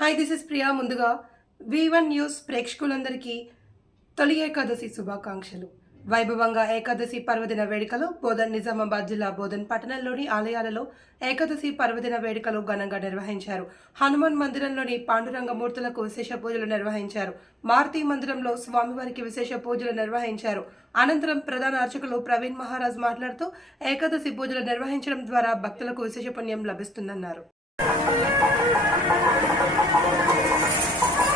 hi this is Priya ముందుగా V one news ప్రేక్షకులందరికీ తొలి ఏకాదశి శుభాకాంక్షలు వైభవంగా ఏకాదశి పర్వదిన వేడుకలు బోధన్ నిజామాబాద్ జిల్లా బోధన్ పట్టణంలోని ఆలయాలలో ఏకాదశి పర్వదిన వేడుకలు ఘనంగా నిర్వహించారు హనుమాన్ మందిరంలోని పాండురంగ మూర్తులకు విశేష పూజలు నిర్వహించారు మారుతి మందిరంలో స్వామివారికి విశేష పూజలు నిర్వహించారు అనంతరం ప్రధాన అర్చకులు ప్రవీణ్ మహారాజ్ మాట్లాడుతూ ఏకాదశి పూజలు నిర్వహించడం ద్వారా భక్తులకు విశేష పుణ్యం లభిస్తుందన్నారు よかった。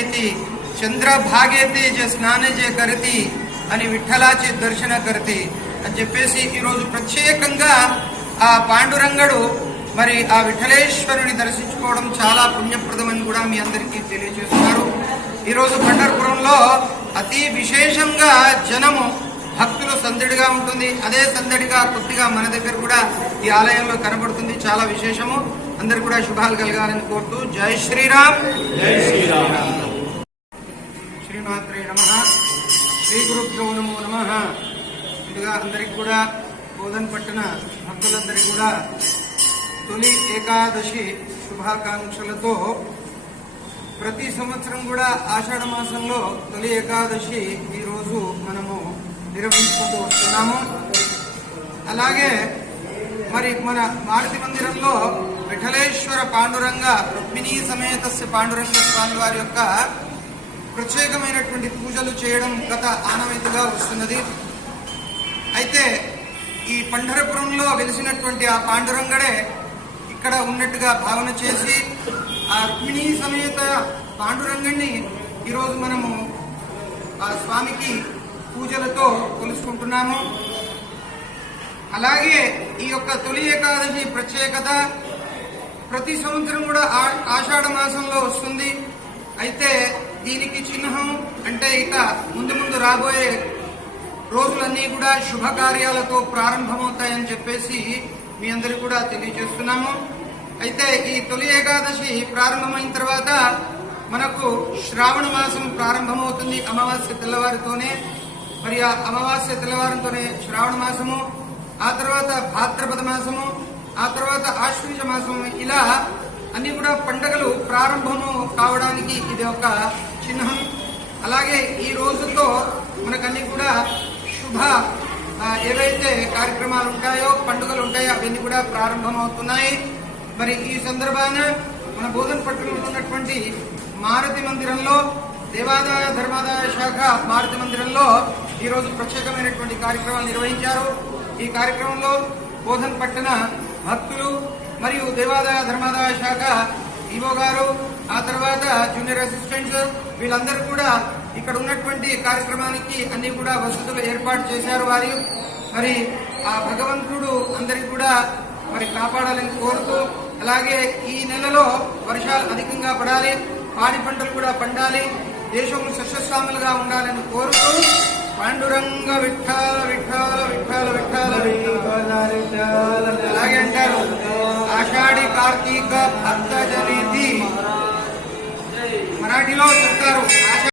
येती చంద్రభాగ అయితే చే స్నానజే కరతి అని విఠలాచి దర్శన కరతి అని చెప్పేసి ఈరోజు ప్రత్యేకంగా ఆ పాండురంగడు మరి ఆ విఠలేశ్వరుని దర్శించుకోవడం చాలా పుణ్యప్రదమని కూడా మీ అందరికీ తెలియజేస్తున్నారు ఈరోజు పండర్పురంలో అతి విశేషంగా జనము భక్తులు సందడిగా ఉంటుంది అదే సందడిగా కొద్దిగా మన దగ్గర కూడా ఈ ఆలయంలో కనబడుతుంది చాలా విశేషము అందరు కూడా శుభాలు కలగాలని కోరుతూ జై శ్రీరామ్ జై శ్రీరామ్ శ్రీమాత్రే నమ శ్రీ గురుభ్యో నమో నమ ముందుగా అందరికి కూడా బోధన పట్టిన భక్తులందరికీ కూడా తొలి ఏకాదశి శుభాకాంక్షలతో ప్రతి సంవత్సరం కూడా ఆషాఢ మాసంలో తొలి ఏకాదశి ఈరోజు మనము నిర్వహించుకుంటూ వస్తున్నాము అలాగే మరి మన మారుతి మందిరంలో విఠలేశ్వర పాండురంగ రుక్మిణీ సమేతస్య పాండురంగ స్వామి వారి యొక్క ప్రత్యేకమైనటువంటి పూజలు చేయడం గత ఆనవాయితీగా వస్తున్నది అయితే ఈ పండరపురంలో వెలిసినటువంటి ఆ పాండురంగడే ఇక్కడ ఉన్నట్టుగా భావన చేసి ఆ రుక్మిణీ సమేత పాండురంగణ్ణి ఈరోజు మనము ఆ స్వామికి పూజలతో కొలుసుకుంటున్నాము అలాగే ఈ యొక్క తొలి ఏకాదశి ప్రత్యేకత ప్రతి సంవత్సరం కూడా ఆషాఢ మాసంలో వస్తుంది అయితే దీనికి చిహ్నం అంటే ఇక ముందు ముందు రాబోయే రోజులన్నీ కూడా శుభకార్యాలతో ప్రారంభమవుతాయని చెప్పేసి మీ అందరికీ కూడా తెలియజేస్తున్నాము అయితే ఈ తొలి ఏకాదశి ప్రారంభమైన తర్వాత మనకు శ్రావణ మాసం ప్రారంభమవుతుంది అమావాస్య తెల్లవారితోనే మరి ఆ అమావాస్య తెల్లవారితోనే శ్రావణ మాసము ఆ తర్వాత భాద్రపద మాసము ఆ తర్వాత ఆశ్వీజ మాసము ఇలా అన్ని కూడా పండగలు ప్రారంభము కావడానికి ఇది ఒక చిహ్నం అలాగే ఈ రోజుతో మనకన్నీ కూడా శుభ ఏవైతే కార్యక్రమాలు ఉంటాయో పండుగలు ఉంటాయో అవన్నీ కూడా ప్రారంభమవుతున్నాయి మరి ఈ సందర్భాన మన బోధన పట్టణంలో ఉన్నటువంటి మారుతి మందిరంలో దేవాదాయ ధర్మాదాయ శాఖ మారుతి మందిరంలో ఈరోజు ప్రత్యేకమైనటువంటి కార్యక్రమాలు నిర్వహించారు ఈ కార్యక్రమంలో బోధన్ పట్టణ భక్తులు మరియు దేవాదాయ ధర్మాదాయ శాఖ ఈవో గారు ఆ తర్వాత జూనియర్ అసిస్టెంట్స్ వీళ్ళందరూ కూడా ఇక్కడ ఉన్నటువంటి కార్యక్రమానికి అన్ని కూడా వసతులు ఏర్పాటు చేశారు వారు మరి ఆ భగవంతుడు అందరికి కూడా మరి కాపాడాలని కోరుతూ అలాగే ఈ నెలలో వర్షాలు అధికంగా పడాలి పాడి పంటలు కూడా పండాలి దేశం సస్యస్వాములుగా ఉండాలని కోరుతూ పాండురంగ విఠాల విఠాల విఠాల విఠాల కార్తీక భక్త జనేతి మరాఠీలో చెప్తారు